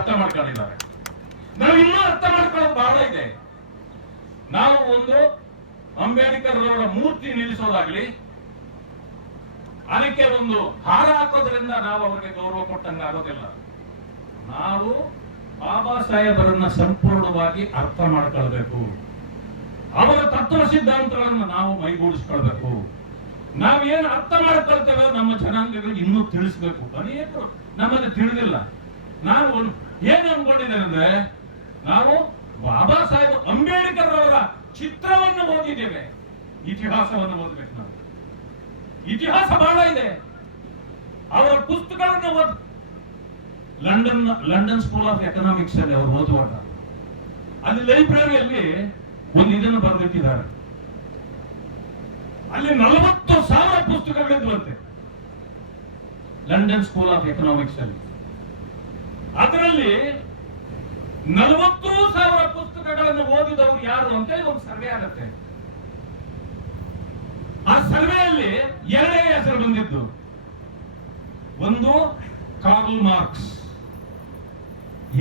ಅರ್ಥ ಮಾಡ್ಕೊಂಡಿದ್ದಾರೆ. ನಾವು ಇನ್ನೂ ಅರ್ಥ ಮಾಡ್ಕೊಳ್ಳೋದು ಬಹಳ ಇದೆ. ನಾವು ಒಂದು ಅಂಬೇಡ್ಕರ್ ಅವರ ಮೂರ್ತಿ ನಿಲ್ಲಿಸೋದಾಗ್ಲಿ, ಅದಕ್ಕೆ ಒಂದು ಹಾರ ಹಾಕೋದ್ರಿಂದ ನಾವು ಅವರಿಗೆ ಗೌರವ ಕೊಟ್ಟಂಗೆ ಆಗೋದಿಲ್ಲ. ನಾವು ಬಾಬಾ ಸಾಹೇಬರನ್ನ ಸಂಪೂರ್ಣವಾಗಿ ಅರ್ಥ ಮಾಡ್ಕೊಳ್ಬೇಕು. ಅವರ ತತ್ವ ಸಿದ್ಧಾಂತಗಳನ್ನು ನಾವು ಮೈಗೂಡಿಸ್ಕೊಳ್ಬೇಕು. ನಾವೇನು ಅರ್ಥ ಮಾಡ್ಕೊಳ್ತೇವೆ ನಮ್ಮ ಜನಾಂಗಗಳಿಗೆ ಇನ್ನೂ ತಿಳಿಸ್ಬೇಕು. ಅನೇಕರು ನಮಗೆ ತಿಳಿದಿಲ್ಲ. ನಾನು ಏನು ಅನ್ಕೊಂಡಿದ್ದೇನೆ ಅಂದ್ರೆ, ನಾವು ಬಾಬಾ ಸಾಹೇಬ್ ಅಂಬೇಡ್ಕರ್ ಅವರ ಚಿತ್ರವನ್ನು ಓದಿದ್ದೇವೆ, ಇತಿಹಾಸವನ್ನು ಓದಬೇಕು. ನಾವು ಇತಿಹಾಸ ಬಹಳ ಇದೆ. ಅವರ ಪುಸ್ತಕಗಳನ್ನು ಲಂಡನ್ ಸ್ಕೂಲ್ ಆಫ್ ಎಕನಾಮಿಕ್ಸ್ ಅಲ್ಲಿ ಅವರು ಓದುವಾಗ ಅಲ್ಲಿ ಲೈಬ್ರರಿಯಲ್ಲಿ ಒಂದು ಇದನ್ನು ಬರೆದಿಟ್ಟಿದ್ದಾರೆ. ಅಲ್ಲಿ 40,000 ಪುಸ್ತಕಗಳಿದ್ವಂತೆ ಲಂಡನ್ ಸ್ಕೂಲ್ ಆಫ್ ಎಕನಾಮಿಕ್ಸ್ ಅಲ್ಲಿ. ಅದರಲ್ಲಿ 40,000 ಪುಸ್ತಕಗಳನ್ನು ಓದಿದವರು ಯಾರು ಅಂತ ಒಂದು ಸರ್ವೆ ಆಗುತ್ತೆ. ಆ ಸರ್ವೆಯಲ್ಲಿ ಎರಡೇ ಹೆಸರು ಬಂದಿದ್ದು. ಒಂದು ಕಾರ್ಲ್ ಮಾರ್ಕ್ಸ್,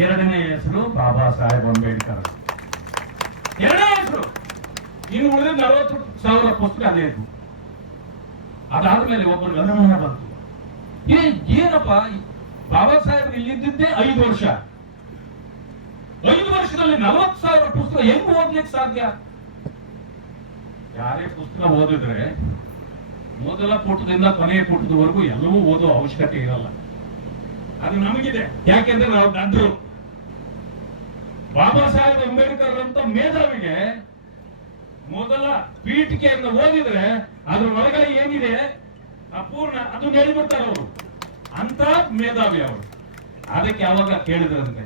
ಎರಡನೇ ಹೆಸರು ಬಾಬಾ ಸಾಹೇಬ್ ಅಂಬೇಡ್ಕರ್. ಎರಡೇ ಹೆಸರು. ಇನ್ನು ಉಳಿದ 40,000 ಪುಸ್ತಕ ಅದೇ ಇದ್ವು. ಅದಾದ್ಮೇಲೆ ಒಬ್ಬರಿಗೆ ಅನುಮಾನ ಬಂತು, ಏನಪ್ಪ ಬಾಬಾ ಸಾಹೇಬ್ ಇಲ್ಲಿದ್ದಿದ್ದೇ 5 ವರ್ಷ, 5 ವರ್ಷದಲ್ಲಿ 40,000 ಪುಸ್ತಕ ಹೆಂಗ್ ಓದ್ಲಿಕ್ಕೆ ಸಾಧ್ಯ? ಯಾರೇ ಪುಸ್ತಕ ಓದಿದ್ರೆ ಮೊದಲ ಪುಟದಿಂದ ಕೊನೆಯ ಪುಟದವರೆಗೂ ಎಲ್ಲವೂ ಓದೋ ಅವಶ್ಯಕತೆ ಇರಲ್ಲ. ಅದು ನಮಗಿದೆ, ಯಾಕೆಂದ್ರೆ ನಾವು ದಡ್ರು. ಬಾಬಾ ಸಾಹೇಬ್ ಅಂಬೇಡ್ಕರ್ ಅಂತ ಮೇಧಾವಿಗೆ ಮೊದಲ ಪೀಠಿಕೆಯನ್ನು ಓದಿದ್ರೆ ಅದ್ರ ಒಳಗಡೆ ಏನಿದೆ ಅಪೂರ್ಣ ಅದು ಹೇಳಿಬಿಡ್ತಾರೆ ಅವರು. ಅಂತ ಮೇಧಾವಿ ಅವರು. ಅದಕ್ಕೆ ಯಾವಾಗ ಕೇಳಿದ್ರಂತೆ,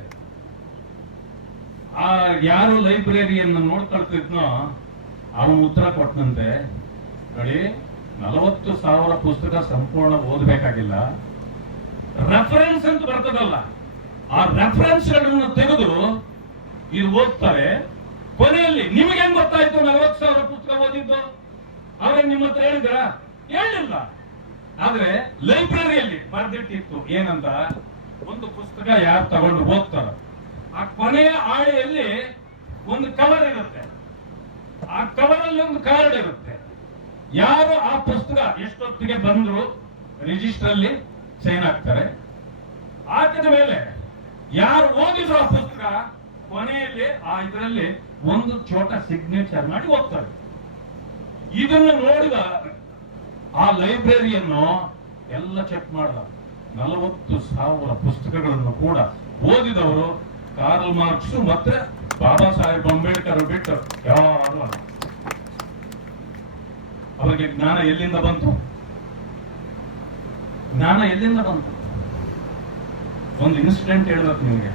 ಆ ಯಾರು ಲೈಬ್ರರಿಯನ್ನು ನೋಡ್ಕೊಳ್ತಿದ್ನೋ ಅವನು ಉತ್ತರ ಕೊಟ್ಟನಂತೆ, ನೋಡಿ 40,000 ಪುಸ್ತಕ ಸಂಪೂರ್ಣ ಓದಬೇಕಾಗಿಲ್ಲ, ರೆಫರೆನ್ಸ್ ಅಂತ ಬರ್ತದಲ್ಲ, ಆ ರೆಫರೆನ್ಸ್ ಗಳನ್ನು ತೆಗೆದು ಇದು ಓದ್ತಾರೆ. ಕೊನೆಯಲ್ಲಿ ನಿಮಗೆ ಹೆಂಗ್ ಗೊತ್ತಾಯ್ತು 40,000 ಪುಸ್ತಕ ಓದಿದ್ದು? ಅವ್ರೆ ನಿಮ್ಮ ಹತ್ರ ಹೇಳಿದ್ರ? ಹೇಳಿಲ್ಲ. ಆದ್ರೆ ಲೈಬ್ರರಿಯಲ್ಲಿ ಬರೆದಿಟ್ಟಿತ್ತು ಏನಂತ, ಒಂದು ಪುಸ್ತಕ ಯಾರು ತಗೊಂಡು ಓದ್ತಾರ ಆ ಕೊನೆಯ ಆಳೆಯಲ್ಲಿ ಒಂದು ಕವರ್ ಇರುತ್ತೆ, ಆ ಕವರ್ ಅಲ್ಲಿ ಒಂದು ಕಾರ್ಡ್ ಇರುತ್ತೆ. ಯಾರು ಆ ಪುಸ್ತಕ ಎಷ್ಟೊತ್ತಿಗೆ ಬಂದ್ರು ರಿಜಿಸ್ಟರ್ ಅಲ್ಲಿ ಸೈನ್ ಹಾಕ್ತಾರೆ. ಹಾಕಿದ ಮೇಲೆ ಯಾರು ಓದಿದ್ರು ಆ ಪುಸ್ತಕ ಕೊನೆಯಲ್ಲಿ ಆ ಇದರಲ್ಲಿ ಒಂದು ಚೋಟ ಸಿಗ್ನೇಚರ್ ಮಾಡಿ ಹೋಗ್ತಾರೆ. ಇದನ್ನು ನೋಡಿದ ಆ ಲೈಬ್ರರಿಯನ್ನು ಎಲ್ಲ ಚೆಕ್ ಮಾಡಿದ. 40,000 ಪುಸ್ತಕಗಳನ್ನು ಕೂಡ ಓದಿದವರು ಕಾರ್ಲ್ ಮಾರ್ಕ್ಸ್ ಮತ್ತೆ ಬಾಬಾ ಸಾಹೇಬ್ ಅಂಬೇಡ್ಕರ್ ಬಿಟ್ಟು ಯಾರು ಅಲ್ಲ. ಅವರಿಗೆ ಜ್ಞಾನ ಎಲ್ಲಿಂದ ಬಂತು? ಜ್ಞಾನ ಎಲ್ಲಿಂದ ಬಂತು? ಒಂದು ಇನ್ಸಿಡೆಂಟ್ ಹೇಳ್ಬೇಕು ನಿಮಗೆ.